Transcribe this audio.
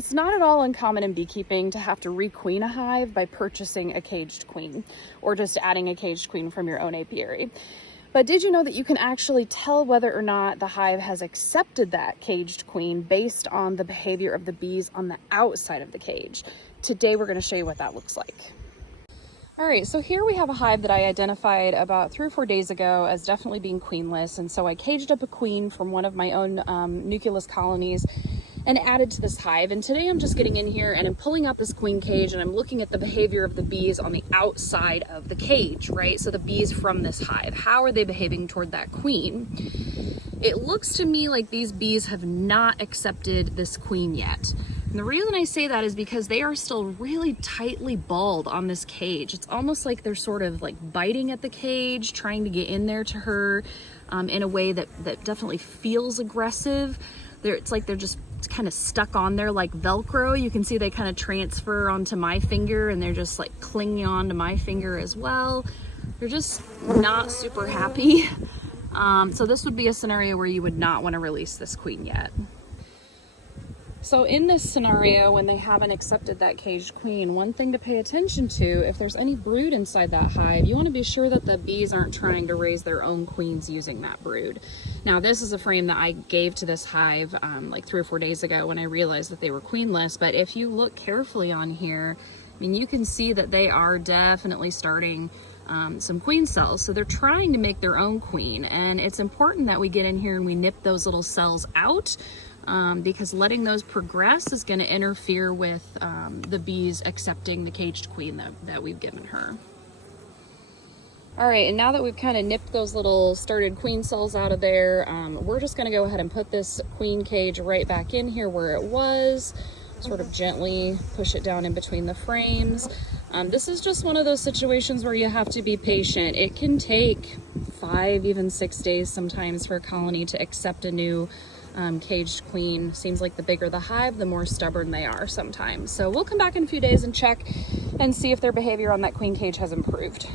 It's not at all uncommon in beekeeping to have to requeen a hive by purchasing a caged queen or just adding a caged queen from your own apiary. But did you know that you can actually tell whether or not the hive has accepted that caged queen based on the behavior of the bees on the outside of the cage? Today we're going to show you what that looks like. All right, so here we have a hive that I identified about 3 or 4 days ago as definitely being queenless, and so I caged up a queen from one of my own nucleus colonies and added to this hive. And today I'm just getting in here and I'm pulling out this queen cage and I'm looking at the behavior of the bees on the outside of the cage, right? So the bees from this hive, how are they behaving toward that queen? It looks to me like these bees have not accepted this queen yet. And the reason I say that is because they are still really tightly balled on this cage. It's almost like they're sort of like biting at the cage, trying to get in there to her in a way that definitely feels aggressive. It's like they're just kind of stuck on there like Velcro. You can see they kind of transfer onto my finger and they're just like clinging on to my finger as well. They're just not super happy. So this would be a scenario where you would not want to release this queen yet. So in this scenario, when they haven't accepted that caged queen, one thing to pay attention to, if there's any brood inside that hive, you want to be sure that the bees aren't trying to raise their own queens using that brood. Now, this is a frame that I gave to this hive like 3 or 4 days ago when I realized that they were queenless, but if you look carefully on here, I mean, you can see that they are definitely starting some queen cells. So they're trying to make their own queen, and it's important that we get in here and we nip those little cells out because letting those progress is going to interfere with the bees accepting the caged queen that we've given her. All right, and now that we've kind of nipped those little started queen cells out of there, we're just going to go ahead and put this queen cage right back in here where it was. Sort of gently push it down in between the frames. This is just one of those situations where you have to be patient. It can take 5, even 6 days sometimes for a colony to accept a new caged queen. Seems like the bigger the hive, the more stubborn they are sometimes. So we'll come back in a few days and check and see if their behavior on that queen cage has improved.